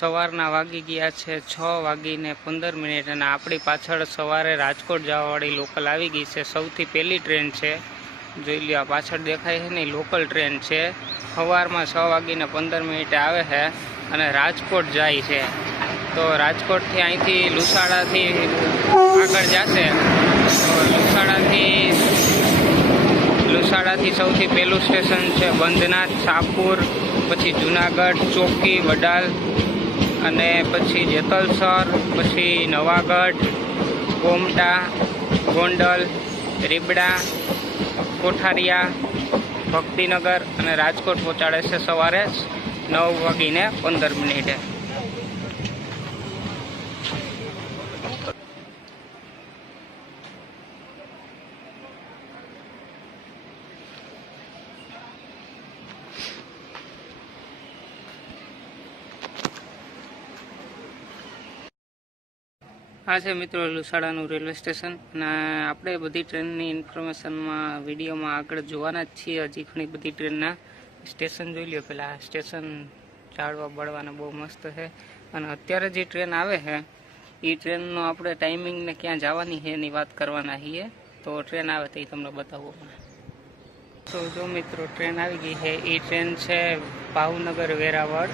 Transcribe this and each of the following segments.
સવારના વાગી ગયા છે, છ વાગીને પંદર મિનિટ અને આપણી પાછળ સવારે રાજકોટ જવાવાળી લોકલ આવી ગઈ છે. સૌથી પહેલી ટ્રેન છે. જોઈ લ્યો પાછળ દેખાય છે ને લોકલ ટ્રેન છે. સવારમાં છ વાગીને પંદર મિનિટે આવે છે અને રાજકોટ જાય છે. તો રાજકોટથી અહીંથી લુસાડાથી આગળ જશે. તો લુસાડાથી લુસાડાથી સૌથી પહેલું સ્ટેશન છે બંધનાથ શાહપુર પછી જુનાગઢ, ચોકી, વડાલ અને પછી જેતલસર પછી નવાગઢ કોમટા ગોંડલ, રીબડા, કોઠારિયા, ભક્તિનગર અને રાજકોટ પહોંચાડે છે સવારે નવ વાગીને પંદર મિનિટે. આ છે મિત્રો, લુસાડાનું રેલવે સ્ટેશન. અને આપણે બધી ટ્રેનની ઇન્ફોર્મેશનમાં, વિડીયોમાં આગળ જોવાના જ છીએ. હજી ઘણી બધી ટ્રેનના સ્ટેશન જોઈ લ્યો. પેલા સ્ટેશન ચાળવા બળવાના બહુ મસ્ત છે. અને અત્યારે જે ટ્રેન આવે છે એ ટ્રેનનો આપણે ટાઈમિંગ ને ક્યાં જવાની છે એની વાત કરવાના છીએ. તો ટ્રેન આવે તો એ તમને બતાવો તો જો મિત્રો, ટ્રેન આવી ગઈ છે. એ ટ્રેન છે ભાવનગર વેરાવળ.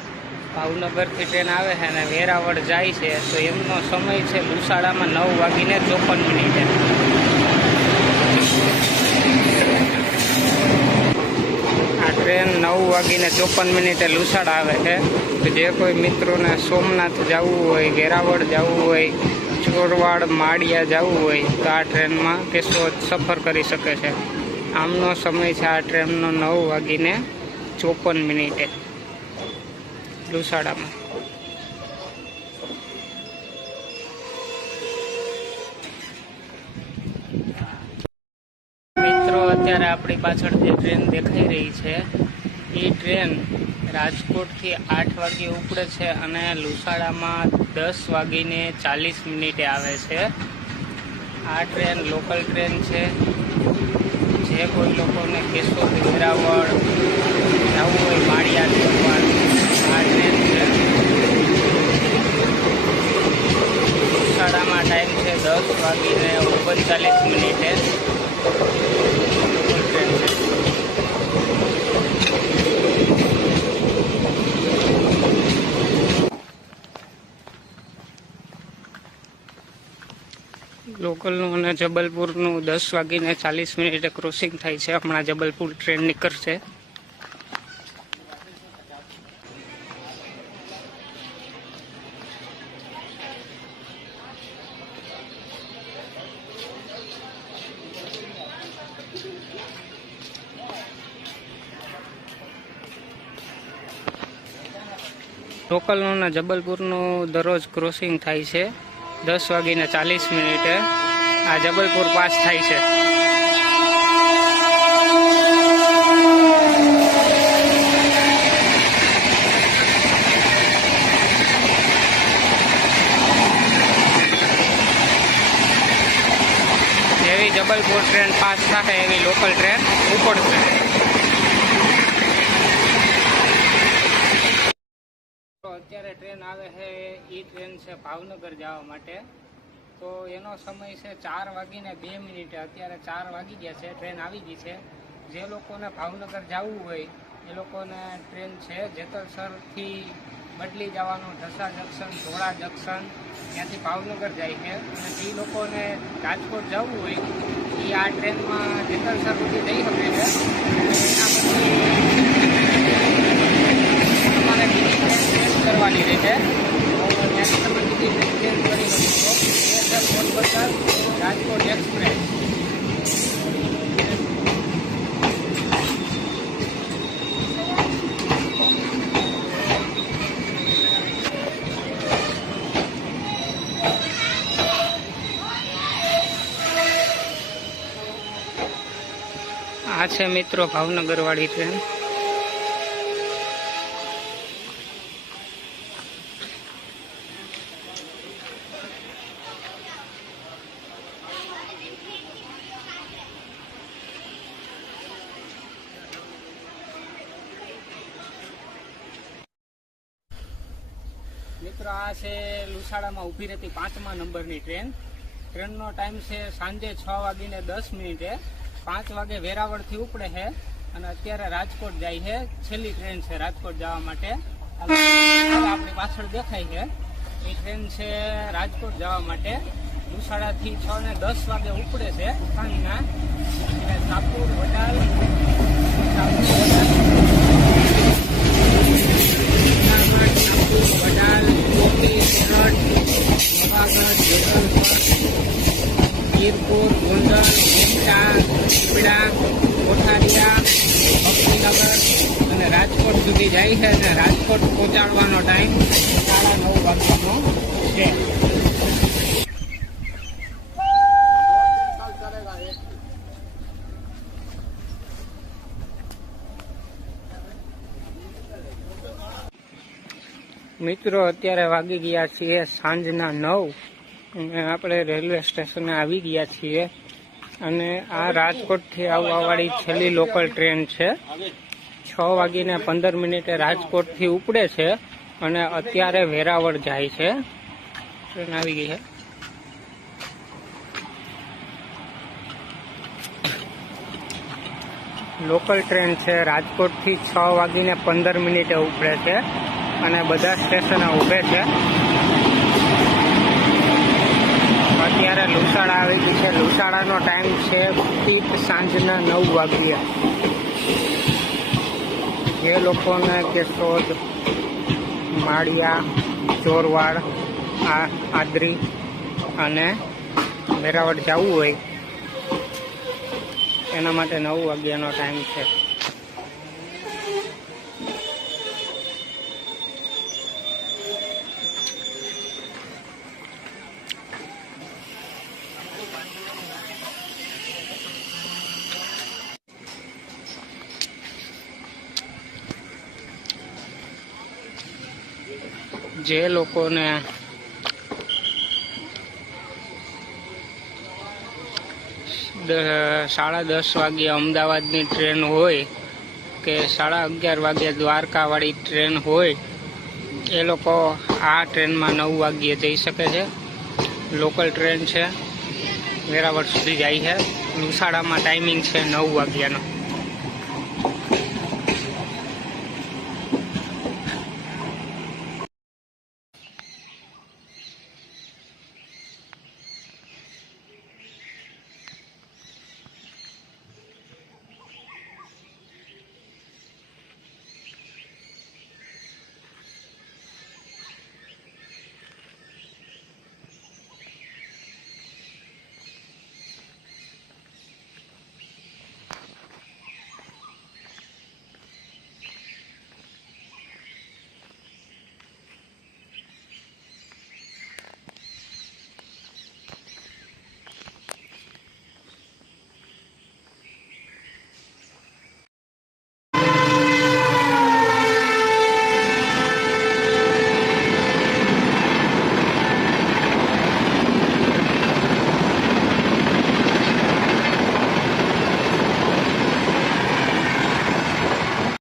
ભાવનગરથી ટ્રેન આવે છે અને વેરાવળ જાય છે, તો એમનો સમય છે લુસાડામાં નવ વાગીને ચોપન મિનિટે. આ ટ્રેન નવ વાગીને ચોપન મિનિટે લુસાડા આવે છે. તો જે કોઈ મિત્રોને સોમનાથ જવું હોય, વેરાવળ જવું હોય, ચોરવાડ, માળિયા જવું હોય, તો આ ટ્રેનમાં કેશો સફર કરી શકે છે. આમનો સમય છે આ ટ્રેનનો નવ વાગીને ચોપન મિનિટે. લુસાડામાં મિત્રો, અત્યારે આપણી પાછળ જે ટ્રેન દેખાઈ રહી છે, એ ટ્રેન રાજકોટથી આઠ વાગે ઉપડે છે અને લુસાડામાં દસ વાગીને ચાલીસ મિનિટે આવે છે. આ ટ્રેન લોકલ ટ્રેન છે. જે કોઈ લોકોને કેશોદ, વેરાવળ જવું હોય, માળિયા ચોરવાડ આ ટ્રેન છે શાળામાં ટાઈમ છે દસ વાગીને ઓગણચાલીસ મિનિટે. લોકલનું અને જબલપુરનું દસ વાગીને ચાલીસ મિનિટે ક્રોસિંગ થાય છે. હમણાં જબલપુર ટ્રેન નીકળશે. લોકલનું જબલપુરનું દરરોજ ક્રોસિંગ થાય છે. દસ વાગીને ચાલીસ મિનિટે આ જબલપુર પાસ થાય છે. જેવી જબલપુર ટ્રેન પાસ થાય, એવી લોકલ ટ્રેન ઉપડશે તો અત્યારે ટ્રેન આવે છે એ ટ્રેન છે ભાવનગર જવા માટે. તો એનો સમય છે ચાર વાગીને બે મિનિટે. અત્યારે ચાર વાગી ગયા છે, ટ્રેન આવી ગઈ છે. જે લોકોને ભાવનગર જવું હોય, એ લોકોને ટ્રેન છે જેતલસરથી બદલી જવાનું, ઢસા જંકશન, ધોળા જંકશન, ત્યાંથી ભાવનગર જાય છે. અને જે લોકોને રાજકોટ જવું હોય એ આ ટ્રેનમાં જેતલસર સુધી જઈ શકે છે. એના પછી તમારે બીજી ટ્રેન ચેન્જ કરવાની રહેશે તો ત્યાંથી તમે બીજી ટ્રેન ચેન્જ કરી શકો છો એ છે પોરબંદર રાજકોટ એક્સપ્રેસ આ છે મિત્રો ભાવનગર વાળી ટ્રેન. મિત્રો, આ છે લુસાડામાં ઊભી રહેતી પાંચમા નંબરની ટ્રેન. ટ્રેનનો ટાઈમ છે સાંજે છ વાગીને દસ મિનિટે. પાંચ વાગે વેરાવળથી ઉપડે છે અને અત્યારે રાજકોટ જાય છે. છેલ્લી ટ્રેન છે રાજકોટ જવા માટે. આપણી પાછળ દેખાય છે. એ ટ્રેન છે રાજકોટ જવા માટે. લુસાડાથી છ ને દસ વાગે ઉપડે છે સાંજના. એટલે સાપુર વડાલ સાપુર વડાલ. વડાલ, મેરઠ, નવાગઢ, જેતલસર, વીરપુર, ગોંડલ, મોટા, પીપળા, કોઠારિયા, ભક્તિનગર અને રાજકોટ સુધી જાય છે અને રાજકોટ પહોંચાડવાનો ટાઈમ સાડા નવ વાગ્યાનો છે. મિત્રો અત્યારે વાગી ગયા છીએ સાંજના નવ. આપણે રેલવે સ્ટેશને આવી ગયા છીએ અને આ રાજકોટથી આવવાવાળી છેલ્લી લોકલ ટ્રેન છે. છ વાગીને પંદર મિનિટે રાજકોટથી ઉપડે છે અને અત્યારે વેરાવળ જાય છે. ટ્રેન આવી ગઈ છે. લોકલ ટ્રેન છે, રાજકોટથી છ વાગીને પંદર મિનિટે ઉપડે છે અને બધા સ્ટેશને ઊભે છે. અત્યારે લુસાડા આવી ગઈ છે. લુસાડાનો ટાઈમ છે ઠીક સાંજના નવ વાગ્યા. જે લોકોને કેશોદ માળિયા, ચોરવાડ, આ આદરી અને વેરાવળ જવું હોય, એના માટે નવ વાગ્યાનો ટાઈમ છે. જે લોકોને સાડા દસ વાગે અમદાવાદની ટ્રેન હોય કે સાડા અગિયાર વાગે દ્વારકાવાળી ટ્રેન હોય, એ લોકો આ ટ્રેનમાં નવ વાગ્યે જઈ શકે છે. લોકલ ટ્રેન છે. વેરાવળ સુધી જાય છે. લુસાડામાં ટાઈમિંગ છે નવ વાગ્યાનો.